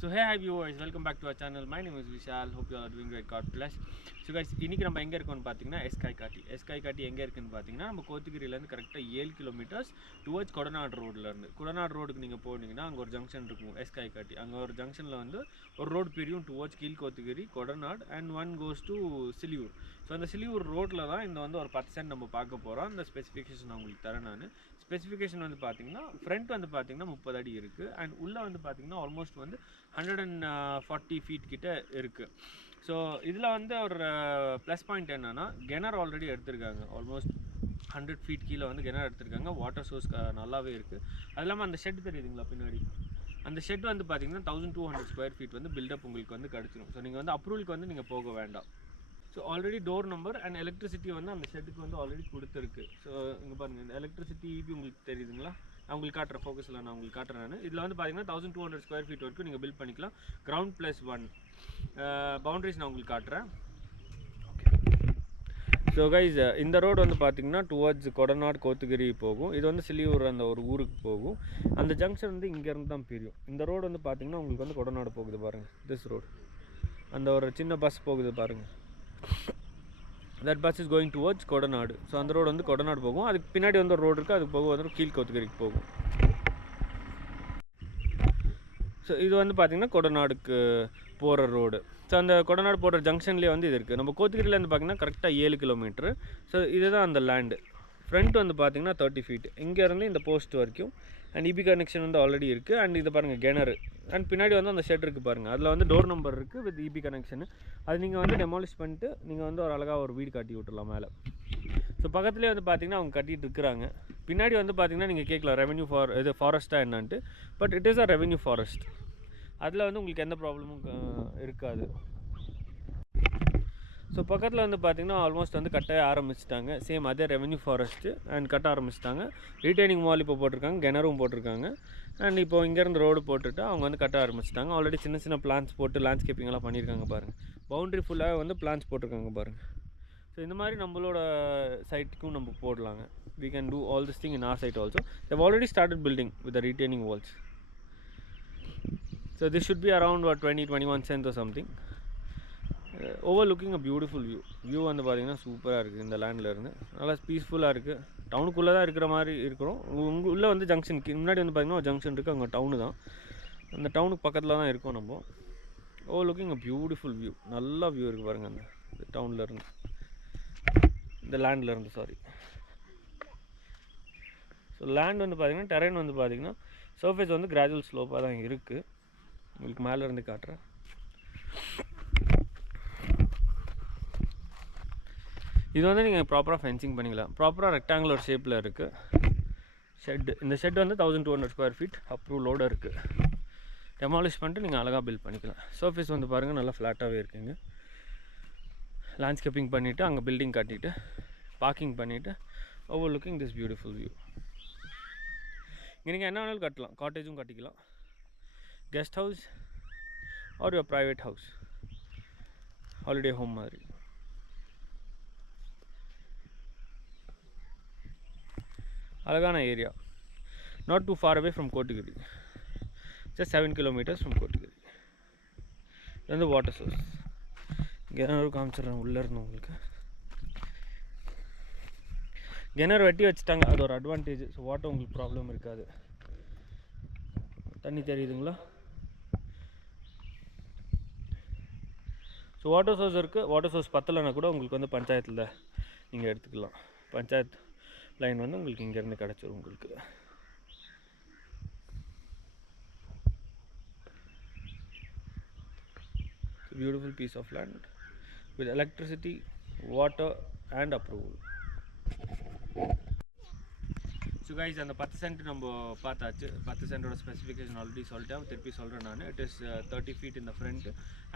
So hey hi viewers, welcome back to our channel. My name is Vishal. Hope you all are doing great. God bless. So guys, இன்னைக்கு நம்ம எங்கே இருக்கோம்னு பார்த்தீங்கன்னா எஸ்காய்காட்டி எங்கே இருக்குன்னு பார்த்தீங்கன்னா நம்ம கோத்தகிரியிலேருந்து கரெக்டாக 7 கிலோமீட்டர்ஸ் டுவர்ட்ஸ் கொடநாடு ரோட்லேருந்து கொடநாடு ரோடுக்கு நீங்கள் போனீங்கன்னா அங்கே ஒரு ஜங்ஷன் இருக்கும் எஸ்காய்காட்டி. அங்கே ஒரு ஜங்ஷனில் வந்து ஒரு ரோடு பிரியும் டுவர்ட்ஸ் கீழ் Kotagiri Kodanad and one goes to Siliyur. So அந்த சிலியூர் ரோட்டில் தான் இந்த வந்து ஒரு 10 சென்ட் நம்ம பார்க்க போகிறோம். அந்த ஸ்பெசிஃபிகேஷன் உங்களுக்கு தரேன் நான். ஸ்பெசிஃபிகேஷன் வந்து பார்த்தீங்கன்னா ஃப்ரண்ட் வந்து பார்த்தீங்கன்னா 30 அடி இருக்குது அண்ட் உள்ளே வந்து பார்த்தீங்கன்னா ஆல்மோஸ்ட் வந்து 140 ஃபீட் கிட்ட இருக்குது. ஸோ இதில் வந்து ஒரு ப்ளஸ் பாயிண்ட் என்னென்னா கெனர் ஆல்ரெடி எடுத்திருக்காங்க. ஆல்மோஸ்ட் 100 ஃபீட் கீழே வந்து கெனர் எடுத்திருக்காங்க. வாட்டர் சோர்ஸ் நல்லாவே இருக்குது. அது இல்லாமல் அந்த ஷெட் தெரியுதுங்களா பின்னாடி, அந்த ஷெட் வந்து பார்த்தீங்கன்னா 1200 ஸ்கொயர் ஃபீட் வந்து பில்டப் உங்களுக்கு வந்து கிடச்சிடும். ஸோ நீங்கள் வந்து அப்ரூவலுக்கு வந்து நீங்கள் போக வேண்டாம். So already door number and electricity வந்து அந்த ஷெட்டுக்கு வந்து ஆல்ரெடி கொடுத்துருக்கு. ஸோ இங்கே பாருங்கள், இந்த எலக்ட்ரிசிட்டி இபி உங்களுக்கு தெரியுதுங்களா, நான் உங்களுக்கு காட்டுறேன், ஃபோக்கஸில் நான் உங்களுக்கு காட்டுறேன். நான் இதில் வந்து பார்த்தீங்கன்னா 1200 ஸ்கொயர் ஃபீட் வரைக்கும் நீங்கள் பில்ட் பண்ணிக்கலாம். கிரவுண்ட் +1 பவுண்டரிஸ் நான் உங்களுக்கு காட்டுறேன். ஸோ கைஸ், இந்த ரோடு வந்து பார்த்தீங்கன்னா டுவர்ட்ஸ் கொடநாடு கோத்தகிரி போகும். இது வந்து சிலியூர் அந்த ஒரு ஊருக்கு போகும். அந்த ஜங்ஷன் வந்து இங்கேருந்து தான் பிரியும். இந்த ரோடு வந்து பார்த்தீங்கன்னா உங்களுக்கு வந்து கொடநாடு போகுது பாருங்கள். திஸ் ரோடு, அந்த ஒரு சின்ன பஸ் போகுது பாருங்கள். that bus is going towards Kodanad. So அந்த ரோடு வந்து கொடநாடு போகும். அதுக்கு பின்னாடி வந்து ஒரு ரோடு இருக்குது, அதுக்கு போக வந்து கீழ் கோத்தகிரிக்கு போகும். ஸோ இது வந்து பார்த்திங்கன்னா கொடநாடுக்கு போகிற ரோடு. ஸோ அந்த கொடநாடு போகிற ஜங்ஷன்லேயே வந்து இது இருக்குது. நம்ம கோத்தகிரிலேருந்து பார்த்திங்கன்னா கரெக்டாக 7 கிலோமீட்ரு. ஸோ இதுதான் அந்த லேண்டு. ஃப்ரண்ட் வந்து பார்த்திங்கன்னா 30 ஃபீட் இங்கேருந்து இந்த போஸ்ட் வரைக்கும். அண்ட் இபி கனெக்ஷன் வந்து ஆல்ரெடி இருக்குது. அண்ட் இதை பாருங்கள் கெனரு. அண்ட் பின்னாடி வந்து அந்த ஷெட் இருக்குது பாருங்கள். அதில் வந்து டோர் நம்பர் இருக்குது வித் இபி கனெக்ஷனு. அது நீங்கள் வந்து டெமாலிஷ் பண்ணிட்டு நீங்கள் வந்து ஒரு அழகாக ஒரு வீடு கட்டி விட்டுடலாம் மேலே. ஸோ பக்கத்துலேயே வந்து பார்த்திங்கன்னா அவங்க கட்டிகிட்டு இருக்கிறாங்க. பின்னாடி வந்து பார்த்திங்கன்னா நீங்கள் கேட்கலாம் ரெவென்யூ இது ஃபாரஸ்ட்டாக என்னான்ட்டு. But it is a revenue forest. அதில் வந்து உங்களுக்கு எந்த ப்ராப்ளமும் இருக்காது. ஸோ பக்கத்தில் வந்து பார்த்திங்கன்னா ஆல்மோஸ்ட் வந்து கட்ட ஆரம்பிச்சிட்டாங்க. சேம் அதே ரெவென்யூ ஃபாரஸ்ட்டு அண்ட் கட்ட ஆரம்பிச்சிட்டாங்க. ரீட்டைனிங் வால் இப்போ போட்டிருக்காங்க, கெனரும் போட்டிருக்காங்க. அண்ட் இப்போ இங்கேருந்து ரோடு போட்டுட்டு அவங்க வந்து கட்ட ஆரம்பிச்சிட்டாங்க. ஆல்ரெடி சின்ன சின்ன பிளான்ஸ் போட்டு லேண்ட்ஸ்கேப்பிங்லாம் பண்ணியிருக்காங்க பாருங்கள். பவுண்ட்ரி ஃபுல்லாக வந்து பிளான்ஸ் போட்டிருக்காங்க பாருங்கள். ஸோ இந்த மாதிரி நம்மளோட சைட்டுக்கும் நம்ம போடலாங்க. we can do all this thing in our site also. They've already started building with the retaining walls. So this should be around 20-21 cents or something. Overlooking a beautiful view வந்து பார்த்தீங்கன்னா சூப்பராக இருக்குது. இந்த லேண்டில் இருந்து நல்லா பீஸ்ஃபுல்லாக இருக்குது. டவுனுக்குள்ளே தான் இருக்கிற மாதிரி இருக்கிறோம். உள்ளே வந்து ஜங்ஷன் முன்னாடி வந்து பார்த்திங்கன்னா ஒரு ஜங்ஷன் இருக்குது, அங்கே டவுனு தான். அந்த டவுனுக்கு பக்கத்தில் தான் இருக்கோம் நம்ம. ஓவர்லுக்கிங் அ பியூட்டிஃபுல் வியூ. நல்ல வியூ இருக்குது பாருங்கள் அந்த டவுன்லேருந்து, இந்த லேண்ட்லேருந்து சாரி. ஸோ லேண்ட் வந்து பார்த்திங்கன்னா டெரைன் வந்து பார்த்திங்கன்னா சர்ஃபேஸ் வந்து கிராஜுவல் ஸ்லோப்பாக தான் இருக்குது. உங்களுக்கு மேலேருந்து காட்டுறேன். இது வந்து நீங்கள் ப்ராப்பராக ஃபென்சிங் பண்ணிக்கலாம். ப்ராப்பராக ரெக்டாங்குலர் ஷேப்பில் இருக்குது ஷெட்டு. இந்த ஷெட் வந்து 1200 ஸ்கொயர் ஃபீட் அப்ரூவலோடு இருக்குது. டெமாலிஷ் பண்ணிட்டு நீங்கள் அழகாக பில்ட் பண்ணிக்கலாம். சர்ஃபேஸ் வந்து பாருங்கள் நல்லா ஃப்ளாட்டாகவே இருக்குங்க. லேண்ட்ஸ்கேப்பிங் பண்ணிவிட்டு அங்கே பில்டிங் கட்டிட்டு பார்க்கிங் பண்ணிவிட்டு ஓவர்லுக்கிங் திஸ் பியூட்டிஃபுல் வியூ. இங்கே நீங்கள் என்ன வேணாலும் கட்டலாம். காட்டேஜும் கட்டிக்கலாம், guest house or your private house, holiday home மாதிரி. அழகான area, not too far away from Kotagiri, just 7 kilometres from Kotagiri. இது வந்து வாட்டர் சோர்ஸ். கிணறு காமிச்சிட்றேன் உள்ளே இருந்து உங்களுக்கு. கிணறு வெட்டி வச்சுட்டாங்க, அது ஒரு அட்வான்டேஜ். ஸோ வாட்டர் உங்களுக்கு ப்ராப்ளம் இருக்காது. தண்ணி தெரியுதுங்களா? ஸோ வாட்டர் சோர்ஸ் இருக்குது. வாட்டர் சோர்ஸ் பத்தலைன்னா கூட உங்களுக்கு வந்து பஞ்சாயத்தில் நீங்கள் எடுத்துக்கலாம். பஞ்சாயத்து லைன் வந்து உங்களுக்கு இங்கேருந்து கிடச்சிரும் உங்களுக்கு. Beautiful piece of land with electricity, water and approval. So guys, அந்த 10 சென்ட் நம்ம பார்த்தாச்சு. 10 சென்ட்டோட ஸ்பெசிஃபிகேஷன் ஆல்ரெடி சொல்லிட்டேன், திருப்பி சொல்கிறேன் நான். இட் இஸ் 30 ஃபீட் இந்த ஃப்ரண்ட்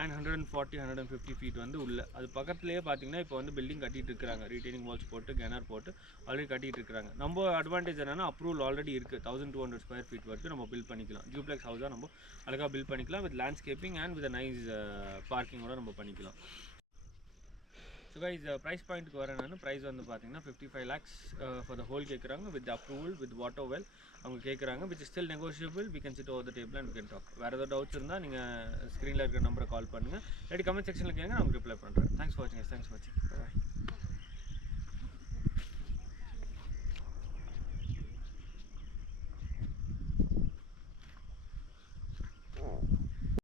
அண்ட் 140-150 ஃபீட் வந்து உள்ள. அது பக்கத்துலேயே பார்த்தீங்கன்னா இப்போ வந்து பில்டிங் கட்டிகிட்டு இருக்கிறாங்க. ரீட்டைனிங் வால்ஸ் போட்டு கெனர் போட்டு ஆல்ரெடி கட்டிகிட்டு இருக்கிறாங்க. நம்ம அட்வான்டேஜ் என்னென்னா அப்ரூவல் ஆல்ரெடி இருக்குது. 1200 ஸ்கொயர் ஃபீட் வரைக்கும் நம்ம பில்ட் பண்ணிக்கலாம். டியூப்ளெக்ஸ் ஹவுஸாக நம்ம அழகாக பில்ட் பண்ணிக்கலாம். With landscaping and with nice பார்க்கிங்கோட நம்ம பண்ணிக்கலாம். ஸோ கைஸ் ப்ரைஸ் பாயிண்ட்டுக்கு வரேன் நான். ப்ரைஸ் வந்து பார்த்தீங்கன்னா 55 lakhs ஃபார் த ஹோல் கேட்குறாங்க, with approval with water well அவங்க கேட்குறாங்க, which is still negotiable. We can sit over the table and can talk. வேறு ஏதாவது டவுட்ஸ் இருந்தால் நீங்கள் ஸ்க்ரீனில் இருக்கிற நம்பரை கால் பண்ணுங்கள், இல்லாட்டி கமெண்ட் செக்ஷனில் கேளுங்க, நான் உங்களுக்கு ரிப்ளை பண்ணுறேன். தேங்க்ஸ் ஃபார் வாட்சிங்.